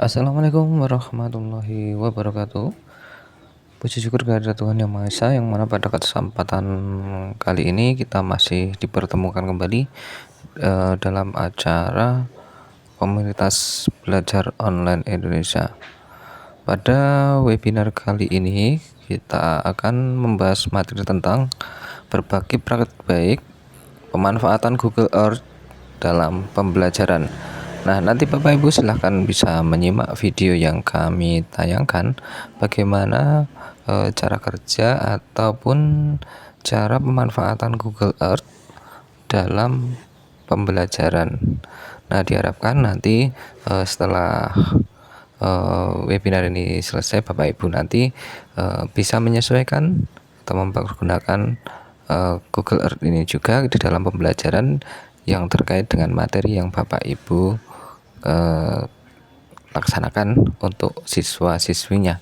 Assalamualaikum warahmatullahi wabarakatuh. Puji syukur kehadirat Tuhan Yang Maha Esa, yang mana pada kesempatan kali ini kita masih dipertemukan kembali dalam acara Komunitas Belajar Online Indonesia. Pada webinar kali ini kita akan membahas materi tentang berbagi praktik baik pemanfaatan Google Earth dalam pembelajaran. Nah, nanti Bapak Ibu silahkan bisa menyimak video yang kami tayangkan bagaimana cara kerja ataupun cara pemanfaatan Google Earth dalam pembelajaran. Nah, diharapkan nanti setelah webinar ini selesai, Bapak Ibu nanti bisa menyesuaikan atau mempergunakan Google Earth ini juga di dalam pembelajaran yang terkait dengan materi yang Bapak Ibu laksanakan untuk siswa-siswinya.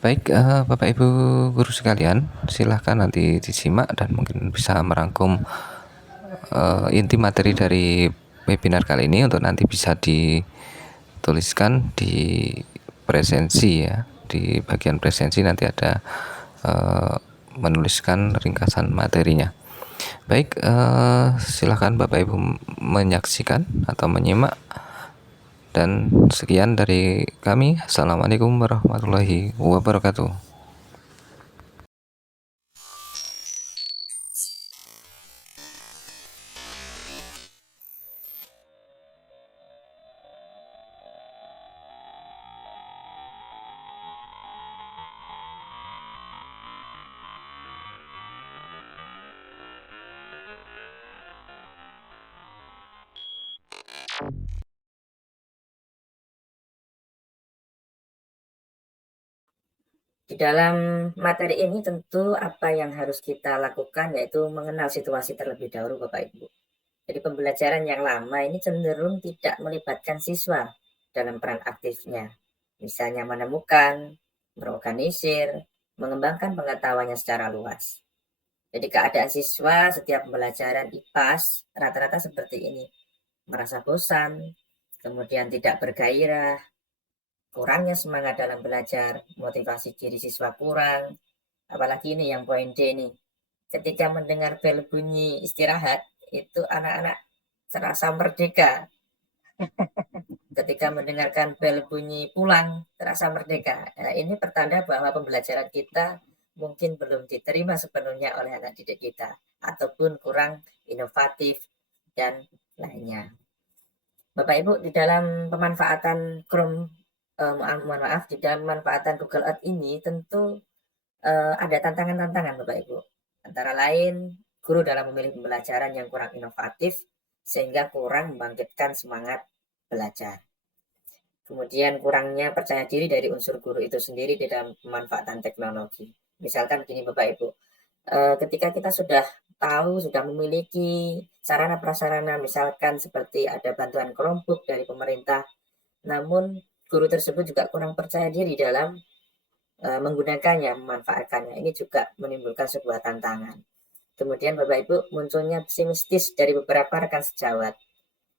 Baik, Bapak Ibu guru sekalian, silahkan nanti disimak dan mungkin bisa merangkum inti materi dari webinar kali ini untuk nanti bisa dituliskan di presensi ya. Di bagian presensi nanti ada menuliskan ringkasan materinya. Baik, silahkan Bapak Ibu menyaksikan atau menyimak. Dan sekian dari kami. Assalamualaikum warahmatullahi wabarakatuh. Di dalam materi ini tentu apa yang harus kita lakukan yaitu mengenal situasi terlebih dahulu Bapak Ibu. Jadi pembelajaran yang lama ini cenderung tidak melibatkan siswa dalam peran aktifnya. Misalnya menemukan, berorganisir, mengembangkan pengetahuannya secara luas. Jadi keadaan siswa setiap pembelajaran IPAS rata-rata seperti ini. Merasa bosan, kemudian tidak bergairah, kurangnya semangat dalam belajar, motivasi diri siswa kurang, apalagi ini yang poin D nih. Ketika mendengar bel bunyi istirahat, itu anak-anak terasa merdeka. Ketika mendengarkan bel bunyi pulang, terasa merdeka. Nah, ini pertanda bahwa pembelajaran kita mungkin belum diterima sepenuhnya oleh anak didik kita, ataupun kurang inovatif dan lainnya. Bapak Ibu, di dalam pemanfaatan Chrome, mohon maaf, di dalam pemanfaatan Google Earth ini tentu ada tantangan-tantangan Bapak Ibu. Antara lain, guru dalam memilih pembelajaran yang kurang inovatif sehingga kurang membangkitkan semangat belajar. Kemudian kurangnya percaya diri dari unsur guru itu sendiri di dalam pemanfaatan teknologi. Misalkan begini Bapak Ibu, ketika kita sudah tahu, sudah memiliki sarana prasarana, misalkan seperti ada bantuan Chromebook dari pemerintah, namun guru tersebut juga kurang percaya diri dalam menggunakannya, memanfaatkannya. Ini juga menimbulkan sebuah tantangan. Kemudian Bapak Ibu, munculnya pesimistis dari beberapa rekan sejawat.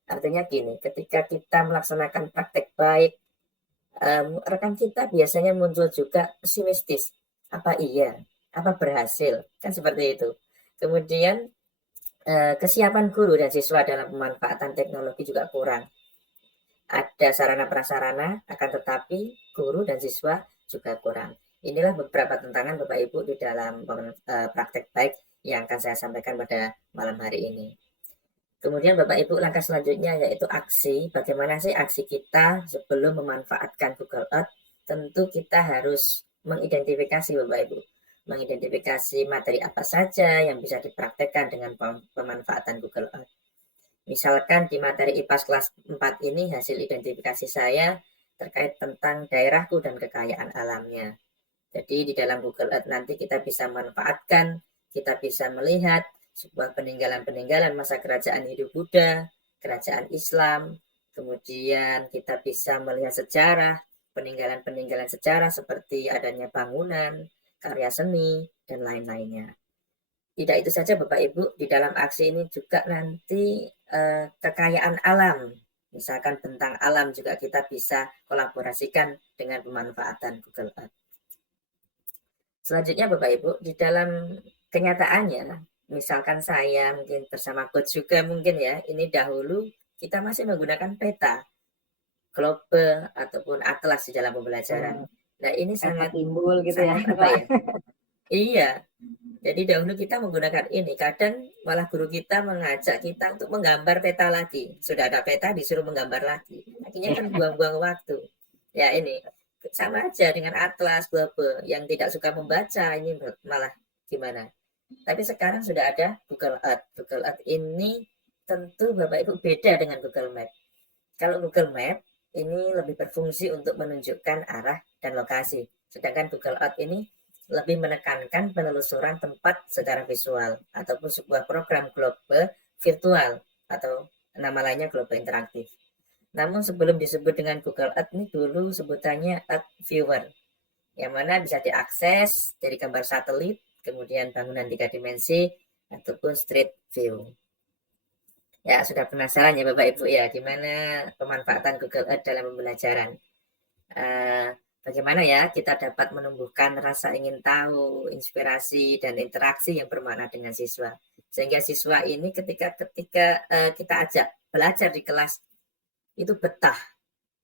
Artinya gini, ketika kita melaksanakan praktek baik, rekan kita biasanya muncul juga pesimistis. Apa iya? Apa berhasil? Kan seperti itu. Kemudian kesiapan guru dan siswa dalam pemanfaatan teknologi juga kurang. Ada sarana prasarana, akan tetapi guru dan siswa juga kurang. Inilah beberapa tantangan Bapak Ibu di dalam praktek baik yang akan saya sampaikan pada malam hari ini. Kemudian Bapak Ibu, langkah selanjutnya yaitu aksi. Bagaimana sih aksi kita sebelum memanfaatkan Google Earth? Tentu kita harus mengidentifikasi Bapak Ibu. Mengidentifikasi materi apa saja yang bisa dipraktekkan dengan pemanfaatan Google Earth. Misalkan di materi IPAS kelas 4 ini hasil identifikasi saya terkait tentang daerahku dan kekayaan alamnya. Jadi di dalam Google Earth nanti kita bisa manfaatkan, kita bisa melihat sebuah peninggalan-peninggalan masa kerajaan Hindu Buddha, kerajaan Islam, kemudian kita bisa melihat sejarah, peninggalan-peninggalan sejarah seperti adanya bangunan, karya seni, dan lain-lainnya. Tidak itu saja Bapak Ibu, di dalam aksi ini juga nanti kekayaan alam. Misalkan bentang alam juga kita bisa kolaborasikan dengan pemanfaatan Google Earth. Selanjutnya Bapak Ibu, di dalam kenyataannya, misalkan saya mungkin bersama coach juga mungkin ya, ini dahulu kita masih menggunakan peta, globe, ataupun atlas di dalam pembelajaran. Nah ini Peta sangat timbul gitu ya. sangat apa ya? Iya, jadi dahulu kita menggunakan ini, kadang malah guru kita mengajak kita untuk menggambar peta lagi. Sudah ada peta disuruh menggambar lagi. Akhirnya kan buang-buang waktu. Ya ini sama aja dengan atlas, globe yang tidak suka membaca ini malah gimana. Tapi sekarang sudah ada Google Earth. Google Earth ini tentu Bapak Ibu beda dengan Google Map. Kalau Google Map ini lebih berfungsi untuk menunjukkan arah dan lokasi. Sedangkan Google Earth ini lebih menekankan penelusuran tempat secara visual ataupun sebuah program globe virtual atau nama lainnya globe interaktif. Namun sebelum disebut dengan Google Earth ini dulu sebutannya Earth Viewer, yang mana bisa diakses dari gambar satelit, kemudian bangunan 3 dimensi, ataupun street view. Ya, sudah penasaran ya Bapak Ibu ya, gimana pemanfaatan Google Earth dalam pembelajaran. Bagaimana ya kita dapat menumbuhkan rasa ingin tahu, inspirasi, dan interaksi yang bermakna dengan siswa. Sehingga siswa ini ketika kita ajak belajar di kelas, itu betah.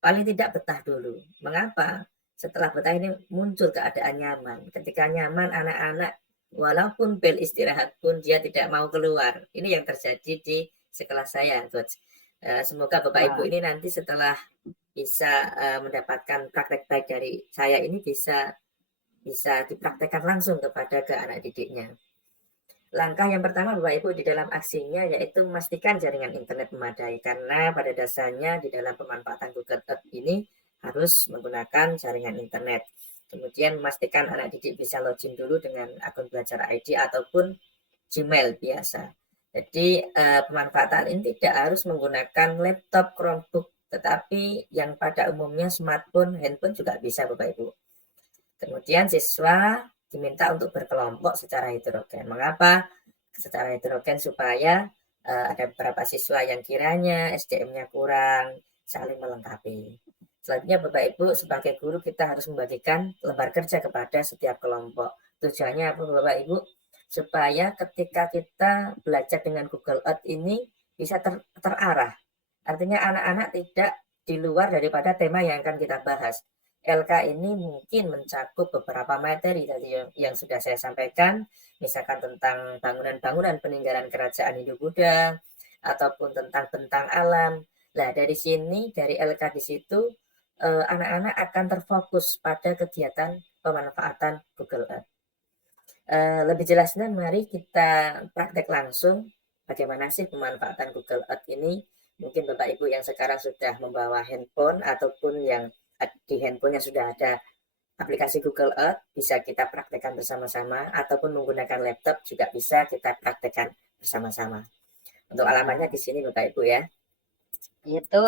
Paling tidak betah dulu. Mengapa? Setelah betah ini muncul keadaan nyaman. Ketika nyaman, anak-anak walaupun bel istirahat pun dia tidak mau keluar. Ini yang terjadi di sekelas saya, Coach. Semoga Bapak Ibu ini nanti setelah bisa mendapatkan praktek baik dari saya ini bisa dipraktekkan langsung kepada ke anak didiknya. Langkah yang pertama Bapak Ibu di dalam aksinya yaitu memastikan jaringan internet memadai, karena pada dasarnya di dalam pemanfaatan Google Earth ini harus menggunakan jaringan internet. Kemudian memastikan anak didik bisa login dulu dengan akun belajar ID ataupun Gmail biasa. Jadi pemanfaatan ini tidak harus menggunakan laptop, Chromebook, tetapi yang pada umumnya smartphone, handphone juga bisa Bapak Ibu. Kemudian siswa diminta untuk berkelompok secara heterogen. Mengapa secara heterogen? Supaya ada beberapa siswa yang kiranya SDM-nya kurang, saling melengkapi. Selanjutnya Bapak Ibu sebagai guru kita harus membagikan lembar kerja kepada setiap kelompok. Tujuannya apa Bapak Ibu? Supaya ketika kita belajar dengan Google Earth ini bisa terarah. Artinya anak-anak tidak di luar daripada tema yang akan kita bahas. LK ini mungkin mencakup beberapa materi tadi yang sudah saya sampaikan, misalkan tentang bangunan-bangunan peninggalan kerajaan Hindu-Buddha, ataupun tentang bentang alam. Nah, dari sini, dari LK di situ, anak-anak akan terfokus pada kegiatan pemanfaatan Google Earth. Lebih jelasnya, mari kita praktek langsung bagaimana sih pemanfaatan Google Earth ini. Mungkin Bapak Ibu yang sekarang sudah membawa handphone ataupun yang di handphonenya sudah ada aplikasi Google Earth, bisa kita praktekkan bersama-sama, ataupun menggunakan laptop juga bisa kita praktekkan bersama-sama. Untuk alamatnya di sini Bapak Ibu ya. Itu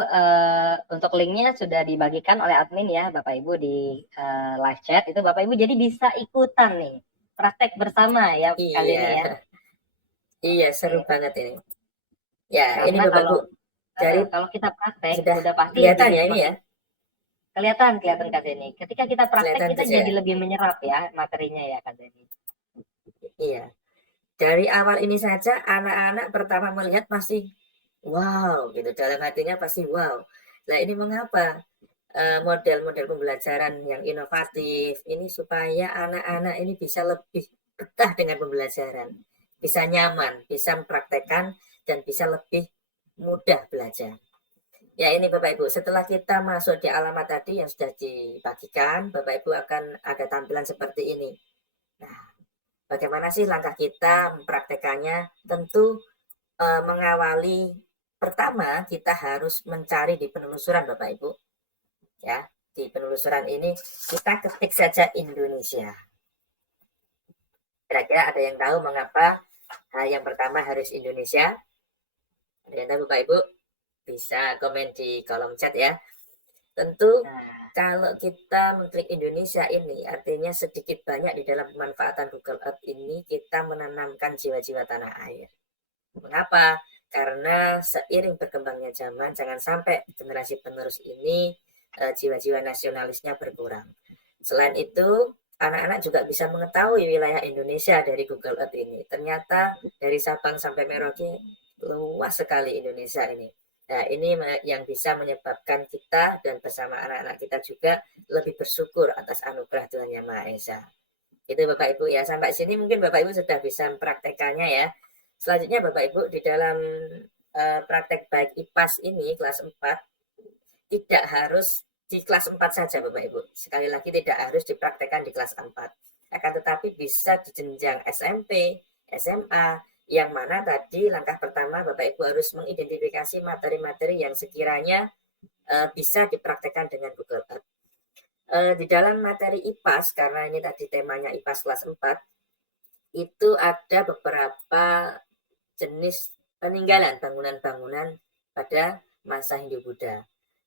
untuk linknya sudah dibagikan oleh admin ya Bapak Ibu di live chat. Itu Bapak Ibu jadi bisa ikutan nih praktek bersama ya kali ini ya. Iya, seru banget ini. Ya, karena ini Bapak Ibu. Jadi kalau kita praktek sudah pasti kelihatan ya ini ya. Kelihatan Kak Zeni. Ketika kita praktek kita jadi lebih menyerap ya materinya ya Kak Zeni. Iya. Dari awal ini saja anak-anak pertama melihat pasti wow gitu, dalam hatinya pasti wow. Nah ini mengapa model-model pembelajaran yang inovatif ini supaya anak-anak ini bisa lebih betah dengan pembelajaran, bisa nyaman, bisa mempraktekkan, dan bisa lebih mudah belajar. Ya ini Bapak Ibu, setelah kita masuk di alamat tadi yang sudah dibagikan, Bapak Ibu akan ada tampilan seperti ini. Nah, bagaimana sih langkah kita mempraktekannya? Tentu mengawali pertama kita harus mencari di penelusuran Bapak Ibu. Ya, di penelusuran ini kita ketik saja Indonesia. Kira-kira ada yang tahu mengapa yang pertama harus Indonesia? Ada yang tahu Bapak Ibu? Bisa komen di kolom chat ya. Tentu kalau kita mengklik Indonesia ini artinya sedikit banyak di dalam pemanfaatan Google Earth ini kita menanamkan jiwa-jiwa tanah air. Mengapa? karena seiring berkembangnya zaman, jangan sampai generasi penerus ini jiwa-jiwa nasionalisnya berkurang. Selain itu, anak-anak juga bisa mengetahui wilayah Indonesia dari Google Earth ini. Ternyata dari Sabang sampai Merauke luas sekali Indonesia ini. Nah, ini yang bisa menyebabkan kita dan bersama anak-anak kita juga lebih bersyukur atas anugerah Tuhan Yang Maha Esa. Itu Bapak Ibu ya. Sampai sini mungkin Bapak Ibu sudah bisa mempraktekannya ya. Selanjutnya Bapak Ibu di dalam praktek baik IPAS ini kelas 4 tidak harus di kelas 4 saja Bapak Ibu. Sekali lagi tidak harus dipraktekkan di kelas 4. Akan tetapi bisa di jenjang SMP, SMA, yang mana tadi langkah pertama Bapak Ibu harus mengidentifikasi materi-materi yang sekiranya bisa dipraktekkan dengan Google Earth. Di dalam materi IPAS, karena ini tadi temanya IPAS kelas 4, itu ada beberapa jenis peninggalan bangunan-bangunan pada masa Hindu-Buddha.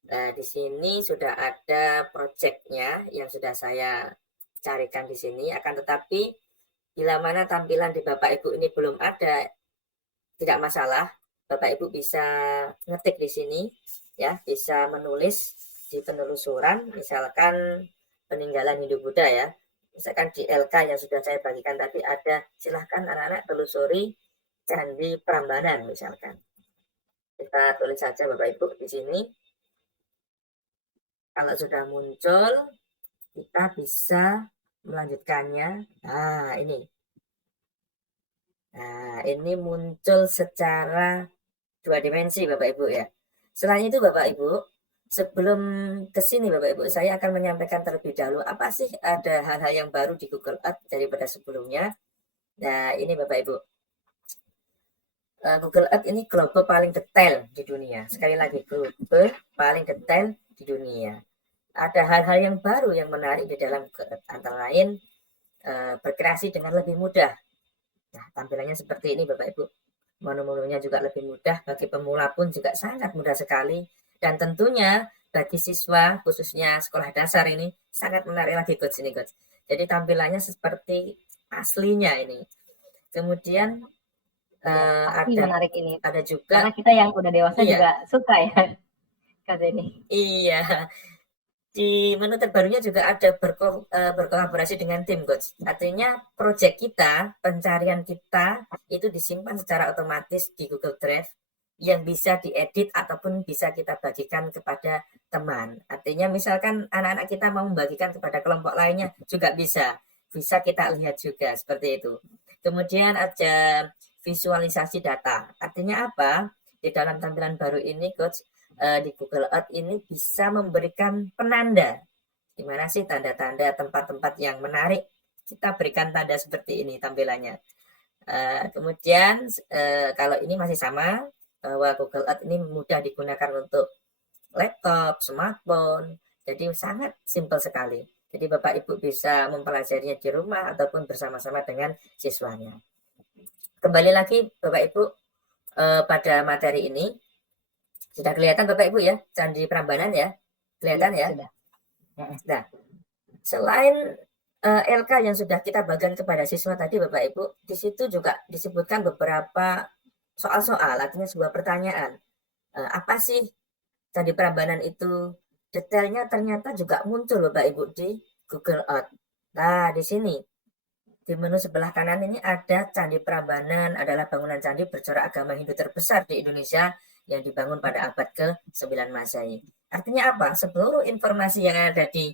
Nah, di sini sudah ada proyeknya yang sudah saya carikan di sini. Akan tetapi bila mana tampilan di Bapak Ibu ini belum ada, tidak masalah. Bapak Ibu bisa ngetik di sini, ya, bisa menulis di penelusuran, misalkan peninggalan Hindu-Buddha ya. Misalkan di LK yang sudah saya bagikan tadi ada, silahkan anak-anak telusuri Candi Prambanan misalkan. Kita tulis saja Bapak Ibu di sini. Kalau sudah muncul, kita bisa melanjutkannya. Nah, ini. Nah, ini muncul secara 2 dimensi Bapak Ibu ya. Selain itu Bapak Ibu, sebelum ke sini Bapak Ibu, saya akan menyampaikan terlebih dahulu apa sih ada hal-hal yang baru di Google Earth daripada sebelumnya. Nah, ini Bapak Ibu. Google Earth ini global paling detail di dunia. Sekali lagi, global paling detail di dunia. Ada hal-hal yang baru yang menarik di dalam antara lain berkreasi dengan lebih mudah. Nah, tampilannya seperti ini Bapak Ibu. Menu-menunya juga lebih mudah, bagi pemula pun juga sangat mudah sekali. Dan tentunya bagi siswa, khususnya sekolah dasar ini, sangat menarik lagi Coach ini Coach. Jadi tampilannya seperti aslinya ini. Kemudian menarik ini. Ada juga. Karena kita yang udah dewasa juga suka ya. Coach ini. Iya. Di menu terbarunya juga ada berkolaborasi dengan tim Coach. Artinya proyek kita, pencarian kita itu disimpan secara otomatis di Google Drive yang bisa diedit ataupun bisa kita bagikan kepada teman. Artinya misalkan anak-anak kita mau membagikan kepada kelompok lainnya juga bisa. Bisa kita lihat juga seperti itu. Kemudian ada visualisasi data. Artinya apa? Di dalam tampilan baru ini Coach, di Google Earth ini bisa memberikan penanda. Di mana sih tanda-tanda tempat-tempat yang menarik? Kita berikan tanda seperti ini tampilannya. Kemudian kalau ini masih sama, bahwa Google Earth ini mudah digunakan untuk laptop, smartphone. Jadi sangat simpel sekali. Jadi Bapak Ibu bisa mempelajarinya di rumah ataupun bersama-sama dengan siswanya. Kembali lagi Bapak Ibu pada materi ini. Sudah kelihatan Bapak Ibu ya, Candi Prambanan ya? Kelihatan ya? Sudah. Nah, selain LK yang sudah kita bagikan kepada siswa tadi Bapak Ibu, di situ juga disebutkan beberapa soal-soal, artinya sebuah pertanyaan. Apa sih Candi Prambanan itu? Detailnya ternyata juga muncul Bapak Ibu di Google Earth. Nah, di sini di menu sebelah kanan ini ada Candi Prambanan, adalah bangunan candi bercorak agama Hindu terbesar di Indonesia yang dibangun pada abad ke-9 Masehi. Artinya apa? Seluruh informasi yang ada di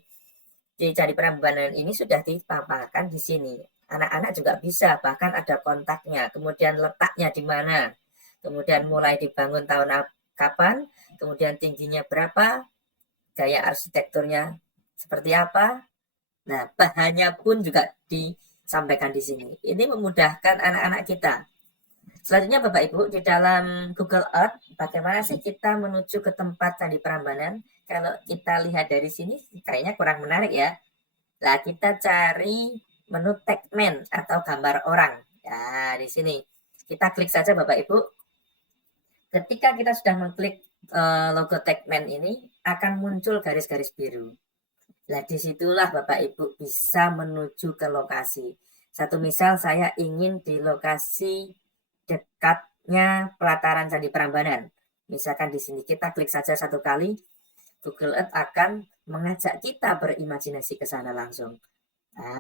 Candi Prambanan ini sudah dipaparkan di sini. Anak-anak juga bisa, bahkan ada kontaknya, kemudian letaknya di mana, kemudian mulai dibangun tahun kapan, kemudian tingginya berapa, gaya arsitekturnya seperti apa. Nah, bahannya pun juga disampaikan di sini. Ini memudahkan anak-anak kita. Selanjutnya Bapak Ibu, di dalam Google Earth, bagaimana sih kita menuju ke tempat Candi Prambanan? Kalau kita lihat dari sini, kayaknya kurang menarik ya. Nah, kita cari menu tagman atau gambar orang. Ya, di sini. Kita klik saja Bapak Ibu. Ketika kita sudah mengklik logo tagman ini, akan muncul garis-garis biru. Nah, disitulah Bapak Ibu bisa menuju ke lokasi. Satu misal saya ingin di lokasi dekat bentuknya pelataran Candi Prambanan. Misalkan di sini kita klik saja 1 kali, Google Earth akan mengajak kita berimajinasi ke sana langsung. Nah,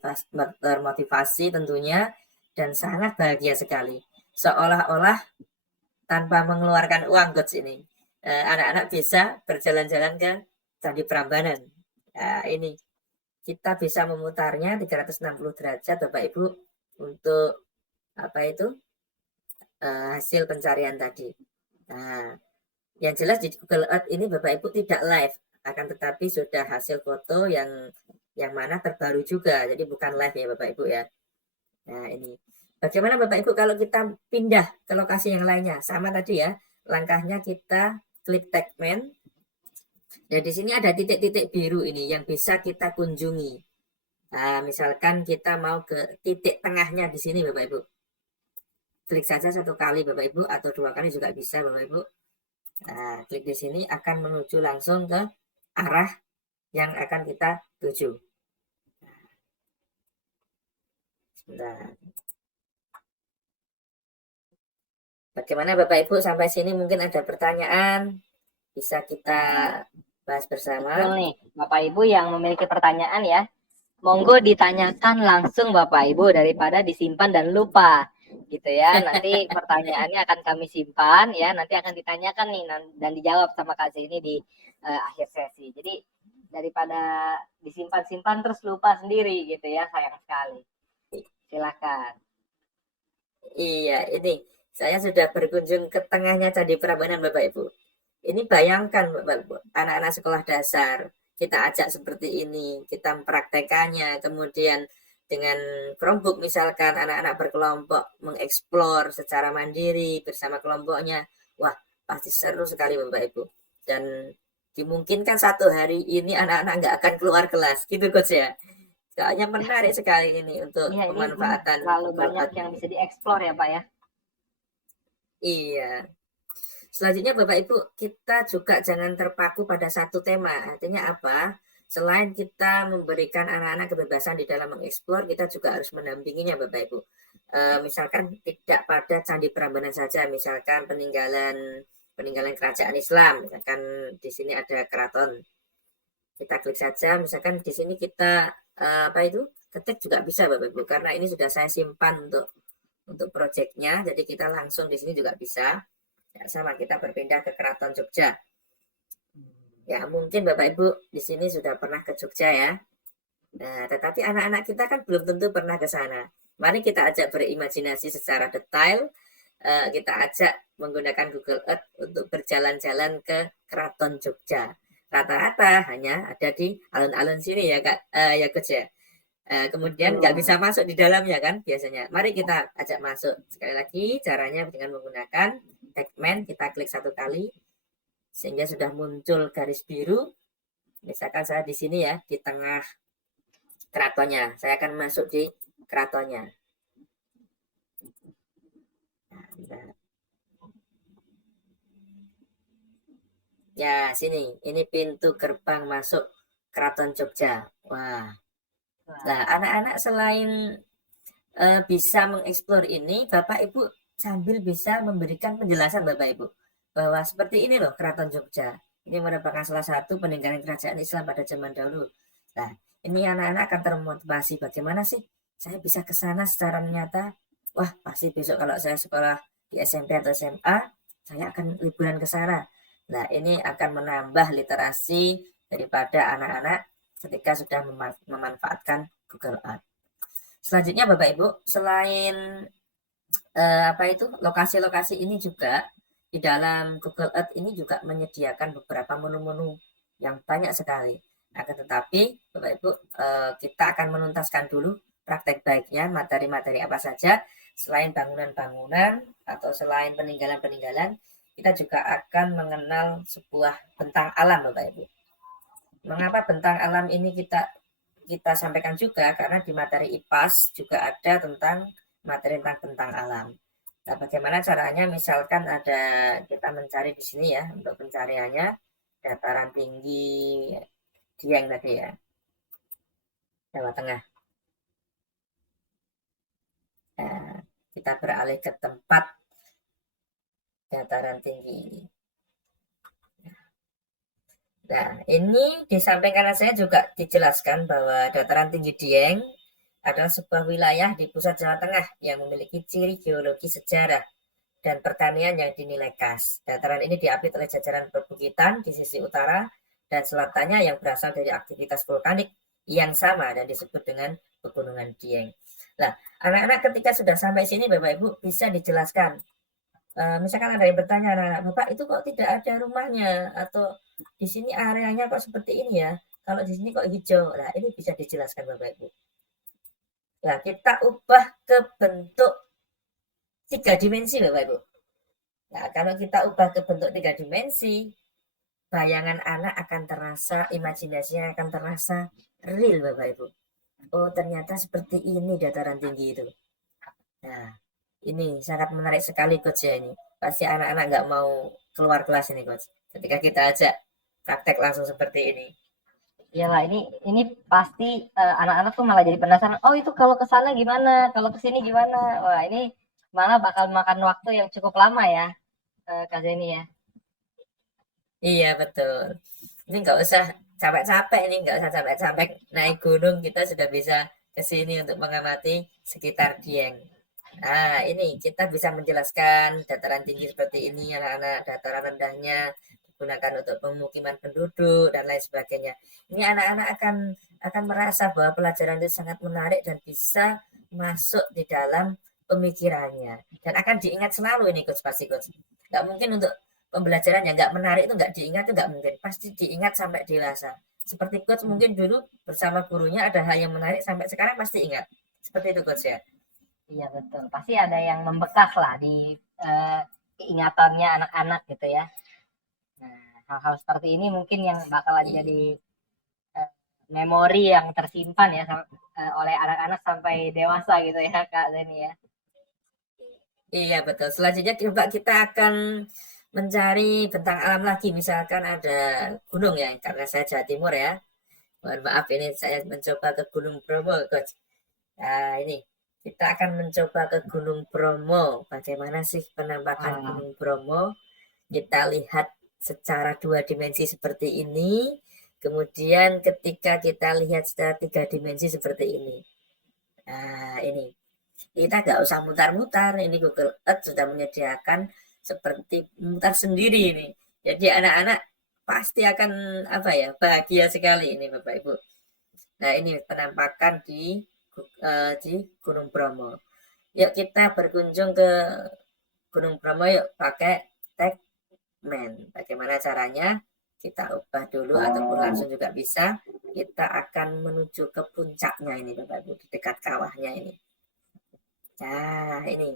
termotivasi tentunya dan sangat bahagia sekali. Seolah-olah tanpa mengeluarkan uang coach ini. Anak-anak bisa berjalan-jalan ke Candi Prambanan. Nah, ini kita bisa memutarnya 360 derajat Bapak Ibu untuk apa itu hasil pencarian tadi. Nah, yang jelas di Google Earth ini Bapak Ibu tidak live, akan tetapi sudah hasil foto yang mana terbaru juga. Jadi bukan live ya Bapak Ibu ya. Nah, ini. Bagaimana Bapak Ibu kalau kita pindah ke lokasi yang lainnya? Sama tadi ya. Langkahnya kita klik tagman. Dan di sini ada titik-titik biru ini yang bisa kita kunjungi. Nah, misalkan kita mau ke titik tengahnya di sini Bapak Ibu. Klik saja 1 kali Bapak Ibu atau 2 kali juga bisa Bapak Ibu. Nah, klik di sini akan menuju langsung ke arah yang akan kita tuju. Sebentar. Bagaimana Bapak Ibu sampai sini mungkin ada pertanyaan? Bisa kita bahas bersama. Betul nih, Bapak Ibu yang memiliki pertanyaan ya, monggo ditanyakan langsung Bapak Ibu daripada disimpan dan lupa gitu ya. Nanti pertanyaannya akan kami simpan ya, nanti akan ditanyakan nih dan dijawab sama Kak Zeni di akhir sesi. Jadi daripada disimpan-simpan terus lupa sendiri gitu ya, sayang sekali. Silakan. Iya, ini saya sudah berkunjung ke tengahnya Candi Prambanan Bapak Ibu. Ini bayangkan Bapak Ibu, anak-anak sekolah dasar, kita ajak seperti ini, kita mempraktekannya, kemudian dengan Chromebook misalkan anak-anak berkelompok mengeksplor secara mandiri bersama kelompoknya. Wah, pasti seru sekali Bapak Ibu. Dan dimungkinkan 1 hari ini anak-anak nggak akan keluar kelas, gitu Coach ya. Soalnya menarik sekali ini untuk Iya, ini pemanfaatan terlalu Google banyak Earth. yang bisa dieksplor ya Pak ya. Iya. Selanjutnya Bapak Ibu, kita juga jangan terpaku pada satu tema. Artinya apa? Selain kita memberikan anak-anak kebebasan di dalam mengeksplor, kita juga harus mendampinginya Bapak Ibu. Misalkan tidak pada Candi Prambanan saja, misalkan peninggalan kerajaan Islam, misalkan di sini ada keraton. Kita klik saja, misalkan di sini kita apa itu? Ketik juga bisa Bapak Ibu, karena ini sudah saya simpan untuk proyeknya, jadi kita langsung di sini juga bisa. Ya, sama kita berpindah ke Keraton Jogja. Ya, mungkin Bapak Ibu di sini sudah pernah ke Jogja ya. Nah, tetapi anak-anak kita kan belum tentu pernah ke sana. Mari kita ajak berimajinasi secara detail. Kita ajak menggunakan Google Earth untuk berjalan-jalan ke Keraton Jogja. Rata-rata hanya ada di alun-alun sini ya Kak, ya Coach ya. Kemudian nggak bisa masuk di dalamnya kan biasanya. Mari kita ajak masuk. Sekali lagi caranya dengan menggunakan tagman, kita klik 1 kali sehingga sudah muncul garis biru. Misalkan saya di sini ya, di tengah keratonnya. Saya akan masuk di keratonnya. Nah, ya, sini. Ini pintu gerbang masuk Keraton Jogja. Wah. Nah, anak-anak selain bisa mengeksplor ini, Bapak Ibu sambil bisa memberikan penjelasan Bapak Ibu bahwa seperti ini loh Keraton Jogja. Ini merupakan salah satu peninggalan kerajaan Islam pada zaman dahulu. Nah, ini anak-anak akan termotivasi bagaimana sih saya bisa ke sana secara nyata. Wah, pasti besok kalau saya sekolah di SMP atau SMA, saya akan liburan ke sana. Nah, ini akan menambah literasi daripada anak-anak ketika sudah memanfaatkan Google Earth. Selanjutnya Bapak Ibu, selain apa itu lokasi-lokasi ini juga di dalam Google Earth ini juga menyediakan beberapa menu-menu yang banyak sekali. Akan tetapi Bapak Ibu, kita akan menuntaskan dulu praktek baiknya, materi-materi apa saja selain bangunan-bangunan atau selain peninggalan-peninggalan, kita juga akan mengenal sebuah bentang alam Bapak Ibu. Mengapa bentang alam ini kita sampaikan juga karena di materi IPAS juga ada tentang materi tentang bentang alam. Nah, bagaimana caranya? Misalkan ada kita mencari di sini ya untuk pencariannya dataran tinggi Dieng tadi ya, Jawa Tengah. Nah, kita beralih ke tempat dataran tinggi. Nah, ini di samping kanan saya juga dijelaskan bahwa dataran tinggi Dieng adalah sebuah wilayah di pusat Jawa Tengah yang memiliki ciri geologi sejarah dan pertanian yang dinilai khas. Dataran ini diapit oleh jajaran perbukitan di sisi utara dan selatannya yang berasal dari aktivitas vulkanik yang sama dan disebut dengan Pegunungan Dieng. Nah, anak-anak ketika sudah sampai sini Bapak Ibu bisa dijelaskan. Misalkan ada yang bertanya, anak-anak, Bapak itu kok tidak ada rumahnya atau di sini areanya kok seperti ini ya? Kalau di sini kok hijau? Nah, ini bisa dijelaskan Bapak Ibu. Nah, kita ubah ke bentuk 3 dimensi Bapak Ibu. Nah, kalau kita ubah ke bentuk 3 dimensi, bayangan anak akan terasa, imajinasinya akan terasa real Bapak Ibu. Oh, ternyata seperti ini dataran tinggi itu. Nah, ini sangat menarik sekali Coach ya ini. Pasti anak-anak nggak mau keluar kelas ini Coach. Ketika kita ajak praktek langsung seperti ini. Iyalah, ini pasti anak-anak tuh malah jadi penasaran. Oh, itu kalau ke sana gimana? Kalau ke sini gimana? Wah, ini malah bakal makan waktu yang cukup lama ya, Kak Zeni ya. Iya betul. Ini nggak usah capek-capek nih, nggak usah capek-capek naik gunung, kita sudah bisa ke sini untuk mengamati sekitar Dieng. Nah, ini kita bisa menjelaskan dataran tinggi seperti ini, anak-anak, dataran rendahnya digunakan untuk pemukiman penduduk dan lain sebagainya. Ini anak-anak akan merasa bahwa pelajaran itu sangat menarik dan bisa masuk di dalam pemikirannya dan akan diingat selalu ini Coach, pasti Coach. Nggak mungkin untuk pembelajaran yang nggak menarik itu nggak diingat, itu nggak mungkin, pasti diingat sampai dewasa. Seperti Coach mungkin dulu bersama gurunya ada hal yang menarik sampai sekarang pasti ingat. Seperti itu Coach ya. Iya betul, pasti ada yang membekas lah di ingatannya anak-anak gitu ya. Nah, hal-hal seperti ini mungkin yang bakalan jadi memori yang tersimpan ya oleh anak-anak sampai dewasa gitu ya Kak Zeni ya. Iya betul. Selanjutnya coba kita akan mencari bentang alam lagi. Misalkan ada gunung ya, karena saya Jawa Timur ya. Mohon maaf ini saya mencoba ke Gunung Bromo, Coach. Nah ini kita akan mencoba ke Gunung Bromo. Bagaimana sih penampakan Gunung Bromo? Kita lihat secara 2 dimensi seperti ini. Kemudian ketika kita lihat secara 3 dimensi seperti ini. Nah ini kita nggak usah mutar-mutar, ini Google Earth sudah menyediakan seperti mutar sendiri ini. Jadi anak-anak pasti akan apa ya, bahagia sekali ini Bapak Ibu. Nah ini penampakan di Gunung Bromo. Yuk kita berkunjung ke Gunung Bromo yuk pakai Tagman. Bagaimana caranya? Kita ubah dulu ataupun langsung juga bisa. Kita akan menuju ke puncaknya ini Bapak Ibu, di dekat kawahnya ini. Nah, ini.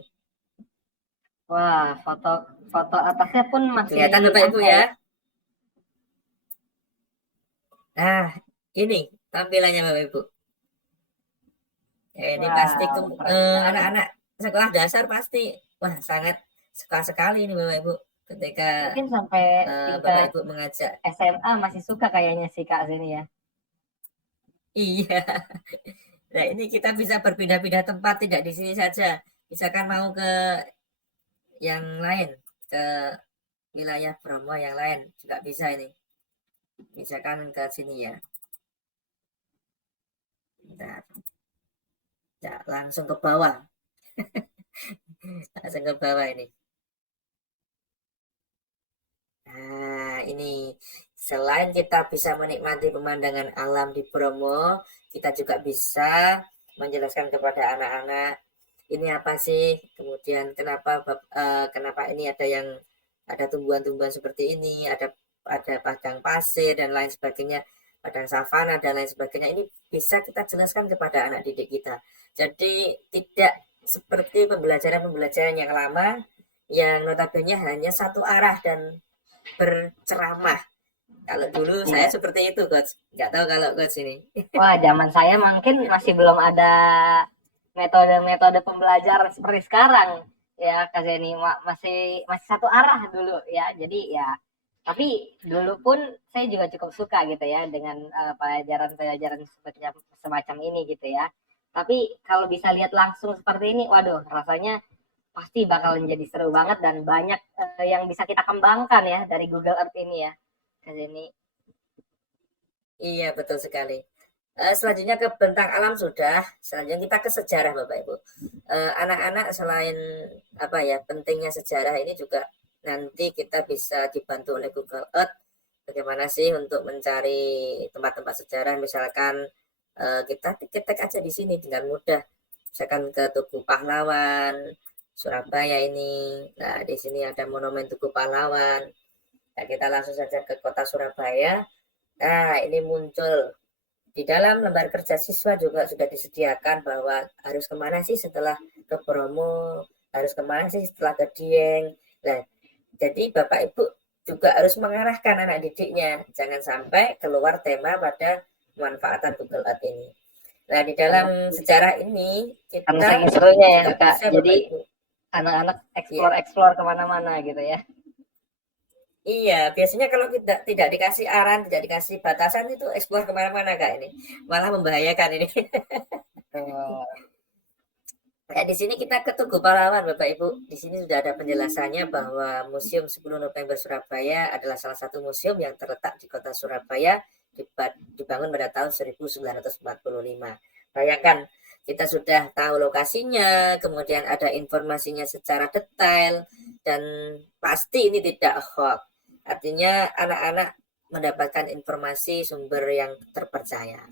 Wah, foto atasnya pun masih Kelihatan Bapak Ibu ya. Nah, ini tampilannya Bapak Ibu. Ini wow, pasti anak-anak sekolah dasar pasti wah sangat suka sekali ini Bapak Ibu ketika mungkin sampai Bapak Ibu mengajak SMA masih suka kayaknya sih Kak Zeni ya. Iya. Nah, ini kita bisa berpindah-pindah tempat, tidak di sini saja. Misalkan mau ke yang lain, ke wilayah Bromo yang lain juga bisa ini. Misalkan ke sini ya. Bentar. Ya, langsung ke bawah. Langsung ke bawah ini. Nah, ini selain kita bisa menikmati pemandangan alam di Bromo, kita juga bisa menjelaskan kepada anak-anak ini apa sih, kemudian kenapa ini ada tumbuhan-tumbuhan seperti ini, ada padang pasir dan lain sebagainya, padang savana dan lain sebagainya. Ini bisa kita jelaskan kepada anak didik kita. Jadi tidak seperti pembelajaran-pembelajaran yang lama yang notabene hanya satu arah dan berceramah. Kalau dulu saya seperti itu Coach. Nggak tahu kalau Coach ini. Wah, zaman saya mungkin masih belum ada metode pembelajaran seperti sekarang ya Kak Zeni, masih satu arah dulu ya. Jadi ya, tapi dulu pun saya juga cukup suka gitu ya dengan pelajaran-pelajaran semacam ini gitu ya. Tapi kalau bisa lihat langsung seperti ini, waduh rasanya pasti bakal menjadi seru banget dan banyak yang bisa kita kembangkan ya dari Google Earth ini ya, Kak Zeni. Iya, betul sekali. Selanjutnya ke bentang alam sudah, selanjutnya kita ke sejarah Bapak Ibu. Anak-anak selain apa ya, pentingnya sejarah ini juga nanti kita bisa dibantu oleh Google Earth. Bagaimana sih untuk mencari tempat-tempat sejarah, misalkan kita ketik aja di sini dengan mudah. Misalkan ke Tugu Pahlawan, Surabaya ini. Nah, di sini ada Monumen Tugu Pahlawan. Nah, kita langsung saja ke kota Surabaya. Nah, ini muncul di dalam lembar kerja siswa juga sudah disediakan bahwa harus kemana sih setelah ke Bromo, harus kemana sih setelah ke Dieng. Nah, jadi Bapak Ibu juga harus mengarahkan anak didiknya, jangan sampai keluar tema pada pemanfaatan Google Earth ini. Nah, di dalam sejarah ini kita Karena saking serunya ya juga Kak, bisa jadi Bapak Ibu. anak-anak explore kemana-mana gitu ya. Iya, biasanya kalau tidak dikasih arahan, tidak dikasih batasan itu explore kemana-mana Kak ini. Malah membahayakan ini. Nah, di sini kita ke Tugu Pahlawan Bapak Ibu. Di sini sudah ada penjelasannya bahwa Museum 10 November Surabaya adalah salah satu museum yang terletak di kota Surabaya, dibangun pada tahun 1945. Bayangkan, kita sudah tahu lokasinya, kemudian ada informasinya secara detail, dan pasti ini tidak hoax. Artinya anak-anak mendapatkan informasi sumber yang terpercaya.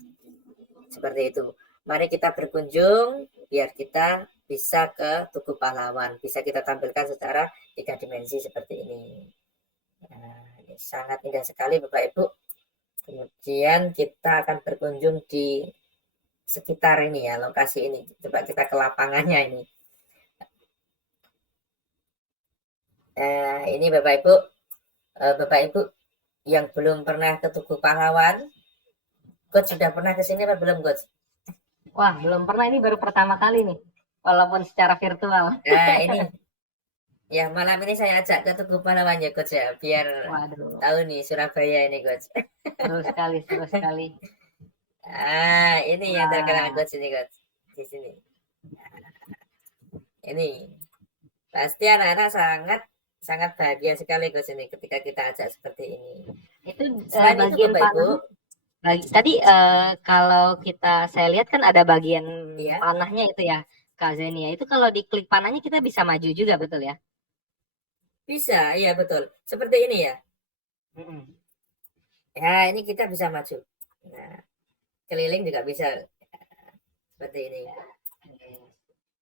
Seperti itu. Mari kita berkunjung biar kita bisa ke Tugu Pahlawan, bisa kita tampilkan secara 3 dimensi seperti ini. Nah, ini sangat indah sekali Bapak Ibu. Kemudian kita akan berkunjung di sekitar ini ya, lokasi ini. Coba kita ke lapangannya ini. Ini Bapak Ibu yang belum pernah ke Tugu Pahlawan, Coach sudah pernah ke sini apa belum Coach? Wah, belum pernah, ini baru pertama kali nih, walaupun secara virtual. Nah, ini ya malam ini saya ajak ke Tugu Pahlawan ya Coach ya, biar tahu nih Surabaya ini Coach. Seru sekali, seru sekali. Ini yang terkenal Coach ini Coach, di sini. Ini pasti anak-anak sangat bahagia sekali Coach ini ketika kita ajak seperti ini. Itu selain bagian itu Bapak Ibu, tadi kalau saya lihat kan ada bagian iya, panahnya itu ya Kak Zenia. Itu kalau diklik panahnya kita bisa maju juga, betul ya? bisa, iya betul. Seperti ini ya. Ya, ini kita bisa maju. Nah, keliling juga bisa. Seperti ini.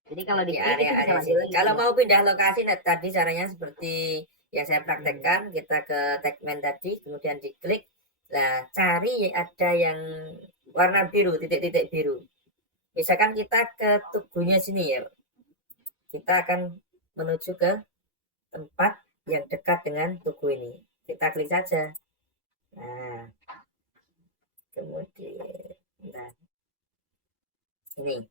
Jadi kalau di diklik itu bisa area-area maju sini. lagi. Kalau mau pindah lokasi, nah, tadi caranya seperti yang saya praktekkan, kita ke tagman tadi, kemudian diklik. Nah, cari ada yang warna biru, titik-titik biru. Misalkan kita ke tugunya sini ya. Kita akan menuju ke tempat yang dekat dengan tugu ini. Kita klik saja. Nah, kemudian, nah, ini.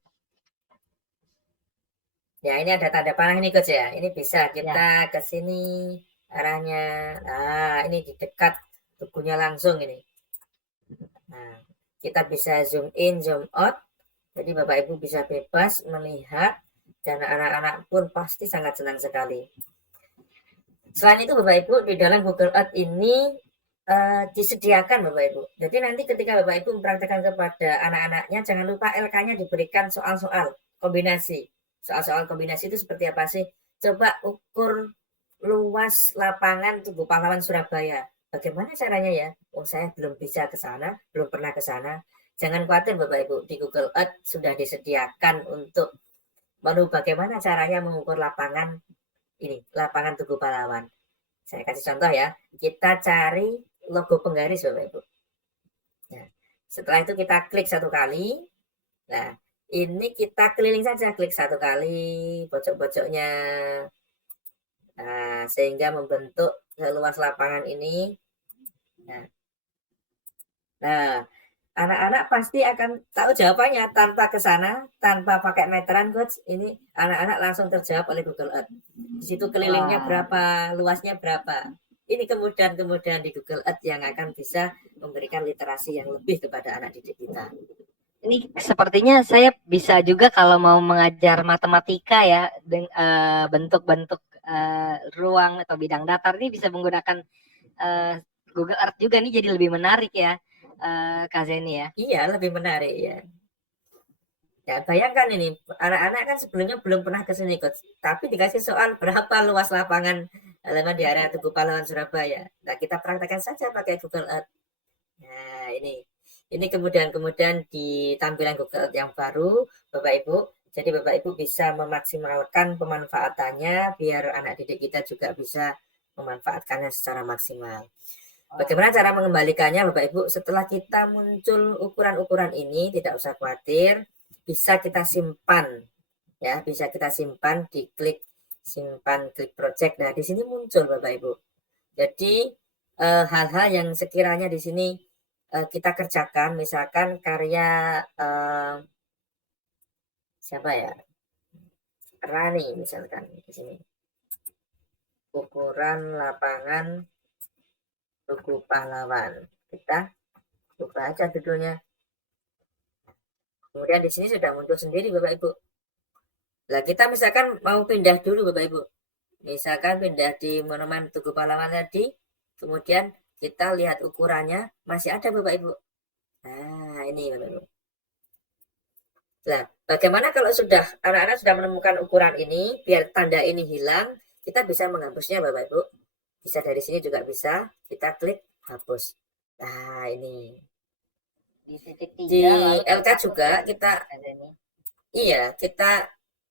Ya, ini ada tanda panah ini Coach ya. Ini bisa kita ke sini arahnya. Nah, ini di dekat tubuhnya langsung ini. Nah, kita bisa zoom in, zoom out. Jadi Bapak Ibu bisa bebas melihat dan anak-anak pun pasti sangat senang sekali. Selain itu Bapak Ibu, di dalam Google Earth ini disediakan Bapak Ibu. Jadi nanti ketika Bapak Ibu mempraktekkan kepada anak-anaknya, jangan lupa LK-nya diberikan soal-soal kombinasi. Soal-soal kombinasi itu seperti apa sih? Coba ukur luas lapangan Tugu Pahlawan Surabaya. Bagaimana caranya ya? Oh, saya belum bisa ke sana, belum pernah ke sana. Jangan khawatir Bapak Ibu, di Google Earth sudah disediakan untuk menu bagaimana caranya mengukur lapangan ini, lapangan Tugu Pahlawan. Saya kasih contoh ya, kita cari logo penggaris Bapak Ibu. Nah, setelah itu kita klik satu kali. Nah, ini kita keliling saja, klik satu kali pojok-pojoknya. Nah, sehingga membentuk seluas lapangan ini. Nah, anak-anak pasti akan tahu jawabannya tanpa ke sana, tanpa pakai meteran Coach. Ini anak-anak langsung terjawab oleh Google Earth. Di situ kelilingnya berapa, luasnya berapa. Ini kemudian di Google Earth yang akan bisa memberikan literasi yang lebih kepada anak didik kita. Ini sepertinya saya bisa juga kalau mau mengajar matematika ya, bentuk-bentuk ruang atau bidang datar ini bisa menggunakan Google Earth juga nih, jadi lebih menarik ya, Kak Zeni ya. Iya, lebih menarik ya. Ya, bayangkan ini, anak-anak kan sebelumnya belum pernah ke sini, Coach. Tapi dikasih soal berapa luas lapangan halaman di area Tugu Pahlawan Surabaya. Nah, kita praktekkan saja pakai Google Earth. Nah, ini kemudian di tampilan Google Earth yang baru, Bapak Ibu. Jadi Bapak Ibu bisa memaksimalkan pemanfaatannya biar anak didik kita juga bisa memanfaatkannya secara maksimal. Bagaimana cara mengembalikannya Bapak Ibu? Setelah kita muncul ukuran-ukuran ini, tidak usah khawatir, bisa kita simpan ya, bisa kita simpan di klik simpan klik project. Nah, di sini muncul Bapak Ibu. Jadi hal-hal yang sekiranya di sini kita kerjakan, misalkan karya siapa ya? Rani misalkan di sini. Ukuran lapangan Tugu Pahlawan. Kita buka aja judulnya. Kemudian di sini sudah muncul sendiri Bapak Ibu. Nah, kita misalkan mau pindah dulu Bapak Ibu. Misalkan pindah di Monumen Tugu Pahlawan tadi, kemudian kita lihat ukurannya masih ada Bapak Ibu. Nah, ini Bapak Ibu. Nah, bagaimana kalau anak-anak sudah menemukan ukuran ini, biar tanda ini hilang, kita bisa menghapusnya Bapak Ibu. Bisa dari sini juga bisa, kita klik hapus. Nah, ini. Di titik Di 3 lalu LK juga kita kita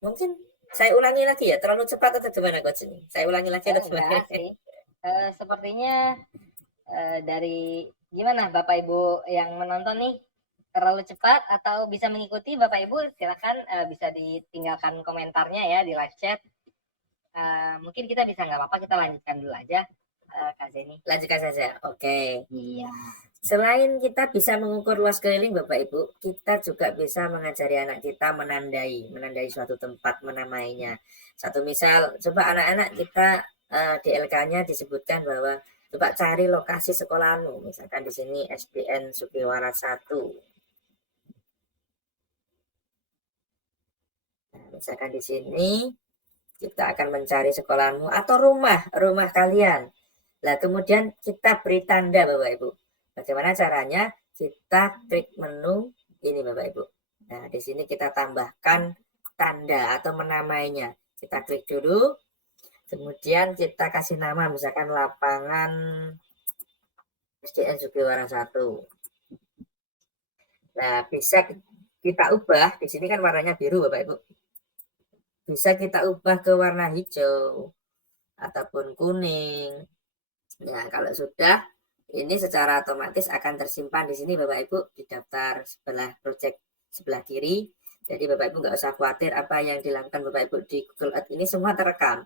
mungkin saya ulangi lagi ya, terlalu cepat atau gimana Coach ini? Saya ulangi lagi atau gimana? Enggak sih. Sepertinya dari gimana Bapak Ibu yang menonton nih, terlalu cepat atau bisa mengikuti Bapak Ibu, silakan bisa ditinggalkan komentarnya ya di live chat. Mungkin kita bisa, nggak apa-apa, kita lanjutkan dulu aja, Kak Zeni. Lanjutkan saja. Oke. Iya. Selain kita bisa mengukur luas keliling Bapak Ibu, kita juga bisa mengajari anak kita menandai suatu tempat, menamainya. Satu misal, coba anak-anak kita di LK-nya disebutkan bahwa coba cari lokasi sekolahmu, misalkan di sini SDN Sugiwaras 1. Nah, misalkan di sini kita akan mencari sekolahmu atau rumah kalian. Nah, kemudian kita beri tanda Bapak Ibu. Bagaimana caranya? Kita klik menu ini Bapak Ibu. Nah, di sini kita tambahkan tanda atau menamainya. Kita klik dulu. Kemudian kita kasih nama misalkan lapangan SDN Sugiwaras 1. Nah, bisa kita ubah. Di sini kan warnanya biru Bapak Ibu. Bisa kita ubah ke warna hijau ataupun kuning. Ya, kalau sudah, ini secara otomatis akan tersimpan di sini Bapak Ibu di daftar project sebelah kiri. Jadi Bapak Ibu nggak usah khawatir apa yang dilakukan Bapak Ibu di Google Earth ini semua terekam.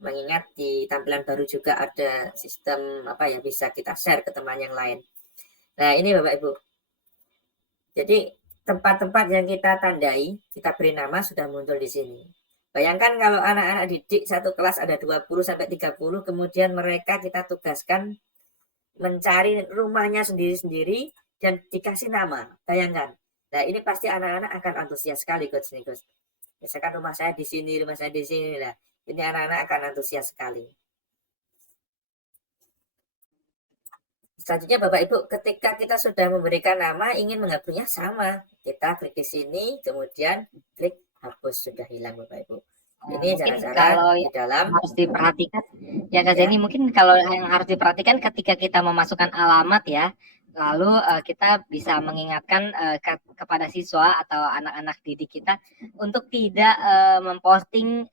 Mengingat di tampilan baru juga ada sistem bisa kita share ke teman yang lain. Nah, ini Bapak Ibu. Jadi tempat-tempat yang kita tandai, kita beri nama sudah muncul di sini. Bayangkan kalau anak-anak didik satu kelas ada 20-30, kemudian mereka kita tugaskan mencari rumahnya sendiri-sendiri dan dikasih nama. Bayangkan. Nah, ini pasti anak-anak akan antusias sekali Coach nih, Coach. Misalkan rumah saya di sini, rumah saya di sini. Nah, ini anak-anak akan antusias sekali. Selanjutnya Bapak Ibu, ketika kita sudah memberikan nama, ingin menghapusnya sama. Kita klik di sini, kemudian klik hapus, sudah hilang Bapak Ibu. Ini cara-cara di dalam harus diperhatikan ya Kak Zeni, mungkin kalau yang harus diperhatikan ketika kita memasukkan alamat ya, lalu kita bisa mengingatkan kepada siswa atau anak-anak didik kita untuk tidak memposting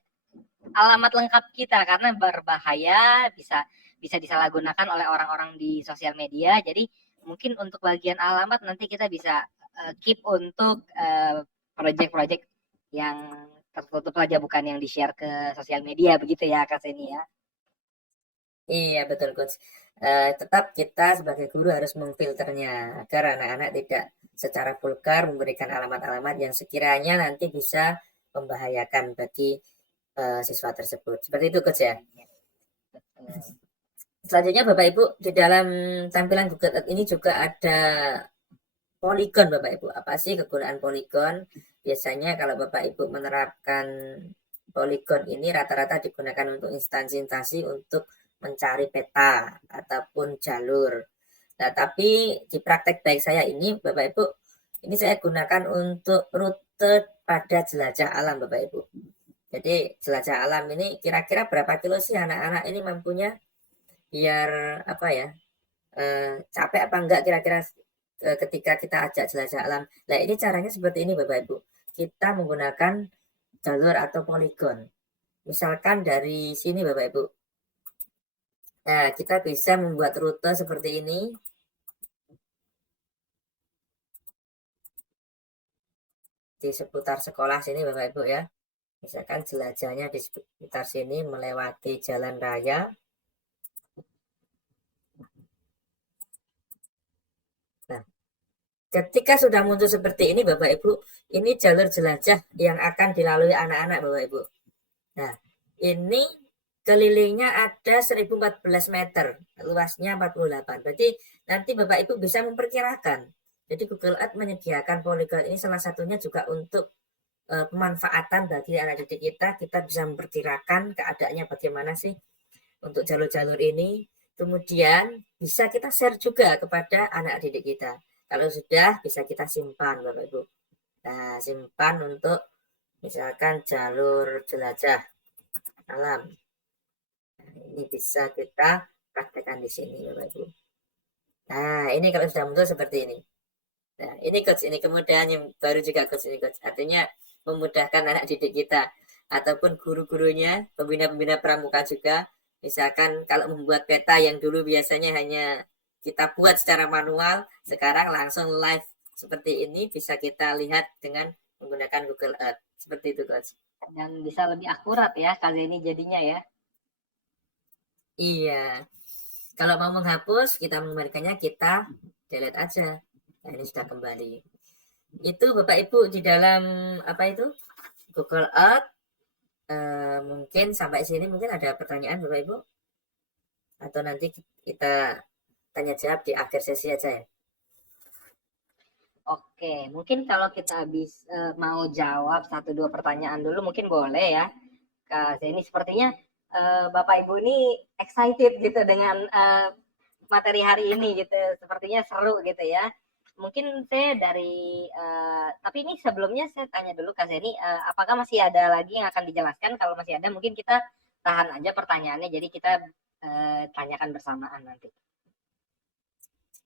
alamat lengkap kita karena berbahaya, bisa disalahgunakan oleh orang-orang di sosial media. Jadi mungkin untuk bagian alamat nanti kita bisa keep untuk project-project yang tertutup aja, bukan yang di-share ke sosial media, begitu ya Kak Seni ya. Iya betul Coach. Tetap kita sebagai guru harus memfilternya agar anak-anak tidak secara vulgar memberikan alamat-alamat yang sekiranya nanti bisa membahayakan bagi siswa tersebut. Seperti itu Coach ya. Selanjutnya Bapak Ibu, di dalam tampilan Google Earth ini juga ada Poligon Bapak Ibu. Apa sih kegunaan poligon? Biasanya kalau Bapak Ibu menerapkan poligon ini rata-rata digunakan untuk instansi-instansi untuk mencari peta ataupun jalur. Nah, tapi di praktek baik saya ini Bapak Ibu, ini saya gunakan untuk rute pada jelajah alam Bapak Ibu. Jadi jelajah alam ini kira-kira berapa kilo sih anak-anak ini mampunya biar apa ya, capek apa enggak kira-kira ketika kita ajak jelajah alam. Nah ini caranya seperti ini Bapak Ibu. Kita menggunakan jalur atau poligon. Misalkan dari sini Bapak Ibu. Nah kita bisa membuat rute seperti ini. Di seputar sekolah sini Bapak Ibu ya. Misalkan jelajahnya di sekitar sini melewati jalan raya. Nah, ketika sudah muncul seperti ini Bapak Ibu, ini jalur jelajah yang akan dilalui anak-anak Bapak Ibu. Nah, ini kelilingnya ada 1014 meter, luasnya 48. Berarti nanti Bapak Ibu bisa memperkirakan. Jadi Google Earth menyediakan poligon ini salah satunya juga untuk pemanfaatan bagi anak didik kita bisa memperkirakan keadaannya bagaimana sih untuk jalur-jalur ini. Kemudian bisa kita share juga kepada anak didik kita. Kalau sudah bisa kita simpan Bapak Ibu. Nah, simpan untuk misalkan jalur jelajah alam. Nah, ini bisa kita praktekkan di sini Bapak Ibu. Nah, ini kalau sudah muncul seperti ini. Nah, ini coach, ini kemudahan yang baru juga coach ini coach. Artinya memudahkan anak didik kita ataupun guru-gurunya, pembina-pembina pramuka juga. Misalkan kalau membuat peta yang dulu biasanya hanya kita buat secara manual, sekarang langsung live seperti ini bisa kita lihat dengan menggunakan Google Earth. Seperti itu coach. Dan bisa lebih akurat ya Kak Zeni jadinya ya. Iya. Kalau mau menghapus, kita mengembalikannya, kita delete aja. Nah, ini sudah kembali. Itu Bapak Ibu di dalam apa itu Google Earth. Mungkin sampai sini mungkin ada pertanyaan Bapak Ibu, atau nanti kita tanya jawab di akhir sesi aja ya. Oke, mungkin kalau kita habis mau jawab 1-2 pertanyaan dulu mungkin boleh ya Kak Zeni. Sepertinya Bapak Ibu ini excited gitu dengan materi hari ini gitu, sepertinya seru gitu ya. Mungkin saya dari tapi ini sebelumnya saya tanya dulu Kak Zeni, apakah masih ada lagi yang akan dijelaskan? Kalau masih ada mungkin kita tahan aja pertanyaannya, jadi kita tanyakan bersamaan nanti.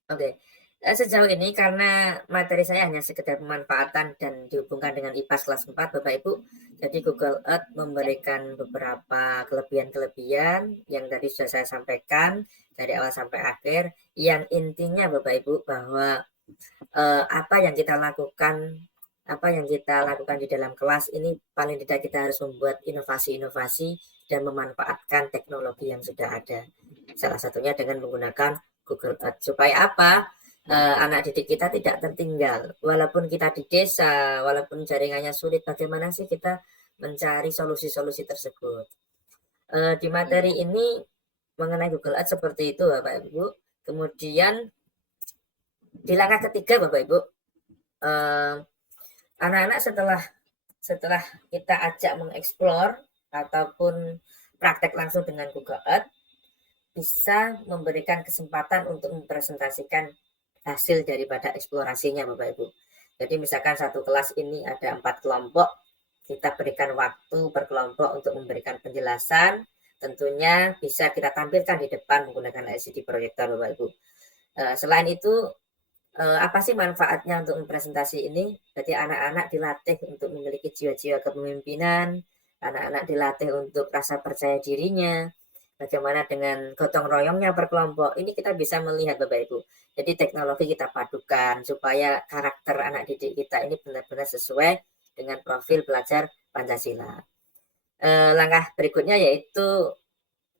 Oke. Sejauh ini karena materi saya hanya sekedar pemanfaatan dan dihubungkan dengan IPAS kelas 4 Bapak Ibu, jadi Google Earth memberikan beberapa kelebihan-kelebihan yang tadi sudah saya sampaikan dari awal sampai akhir, yang intinya Bapak Ibu bahwa apa yang kita lakukan di dalam kelas ini paling tidak kita harus membuat inovasi-inovasi dan memanfaatkan teknologi yang sudah ada. Salah satunya dengan menggunakan Google Earth. Supaya apa? Anak didik kita tidak tertinggal. Walaupun kita di desa, walaupun jaringannya sulit, bagaimana sih kita mencari solusi-solusi tersebut. Di materi ini mengenai Google Earth seperti itu Bapak Ibu. Kemudian di langkah ketiga Bapak Ibu, anak-anak setelah kita ajak mengeksplor ataupun praktek langsung dengan Google Earth, bisa memberikan kesempatan untuk mempresentasikan hasil daripada eksplorasinya Bapak Ibu. Jadi misalkan satu kelas ini ada 4 kelompok, kita berikan waktu per kelompok untuk memberikan penjelasan, tentunya bisa kita tampilkan di depan menggunakan LCD proyektor Bapak Ibu. Selain itu, apa sih manfaatnya untuk mempresentasi ini? Jadi anak-anak dilatih untuk memiliki jiwa-jiwa kepemimpinan, anak-anak dilatih untuk rasa percaya dirinya, bagaimana dengan gotong royongnya per kelompok. Ini kita bisa melihat Bapak Ibu. Jadi teknologi kita padukan supaya karakter anak didik kita ini benar-benar sesuai dengan profil pelajar Pancasila. Langkah berikutnya yaitu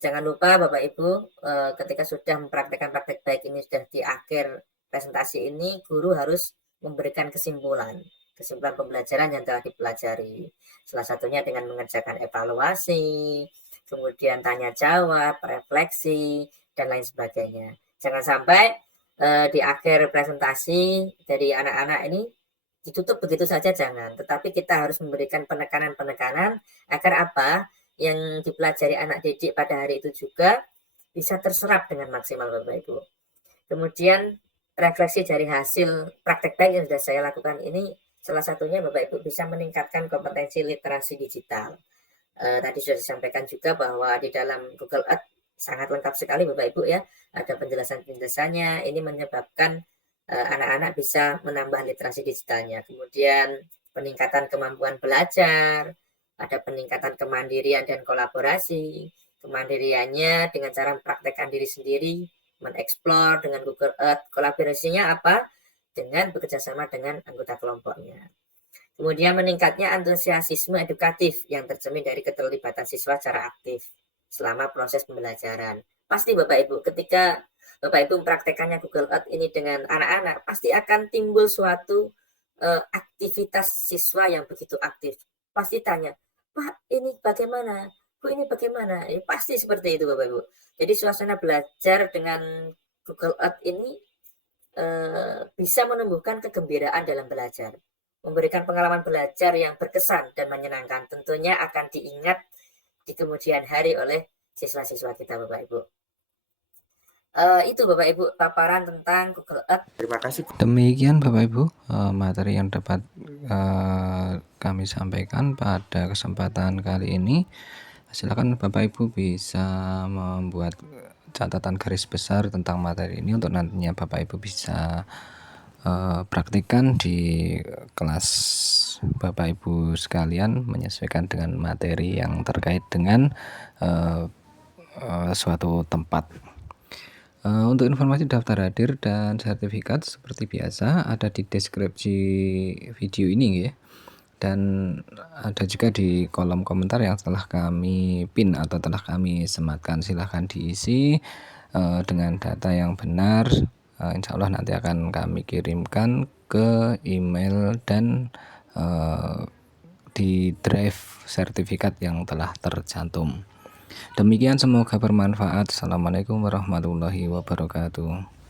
jangan lupa Bapak Ibu, ketika sudah mempraktekkan praktek baik ini sudah di akhir presentasi ini, guru harus memberikan kesimpulan pembelajaran yang telah dipelajari. Salah satunya dengan mengerjakan evaluasi, kemudian tanya jawab, refleksi, dan lain sebagainya. Jangan sampai di akhir presentasi dari anak-anak ini ditutup begitu saja jangan, tetapi kita harus memberikan penekanan-penekanan agar apa yang dipelajari anak didik pada hari itu juga bisa terserap dengan maksimal Bapak Ibu. Kemudian refleksi dari hasil praktek baik yang sudah saya lakukan ini, salah satunya Bapak Ibu bisa meningkatkan kompetensi literasi digital. Tadi sudah disampaikan juga bahwa di dalam Google Earth sangat lengkap sekali Bapak Ibu ya, ada penjelasan-penjelasannya, ini menyebabkan anak-anak bisa menambah literasi digitalnya. Kemudian peningkatan kemampuan belajar, ada peningkatan kemandirian dan kolaborasi. Kemandiriannya dengan cara mempraktekkan diri sendiri, mengeksplor dengan Google Earth. Kolaborasinya apa? Dengan bekerjasama dengan anggota kelompoknya. Kemudian meningkatnya antusiasme edukatif yang tercermin dari keterlibatan siswa secara aktif selama proses pembelajaran. Pasti Bapak Ibu, ketika Bapak Ibu mempraktekannya Google Earth ini dengan anak-anak, pasti akan timbul suatu aktivitas siswa yang begitu aktif. Pasti tanya, Pak ini bagaimana? Bu ini bagaimana? Pasti seperti itu Bapak Ibu. Jadi suasana belajar dengan Google Earth ini bisa menumbuhkan kegembiraan dalam belajar, memberikan pengalaman belajar yang berkesan dan menyenangkan, tentunya akan diingat di kemudian hari oleh siswa-siswa kita Bapak Ibu. Itu Bapak Ibu paparan tentang Google Earth. Terima kasih. Demikian Bapak Ibu materi yang dapat kami sampaikan pada kesempatan kali ini. Silakan Bapak Ibu bisa membuat catatan garis besar tentang materi ini untuk nantinya Bapak Ibu bisa praktikkan di kelas Bapak Ibu sekalian menyesuaikan dengan materi yang terkait dengan suatu tempat. Untuk informasi daftar hadir dan sertifikat seperti biasa ada di deskripsi video ini ya. Dan ada juga di kolom komentar yang telah kami pin atau telah kami sematkan. Silahkan diisi dengan data yang benar. Insya Allah nanti akan kami kirimkan ke email dan di drive sertifikat yang telah tercantum. Demikian, semoga bermanfaat. Assalamualaikum warahmatullahi wabarakatuh.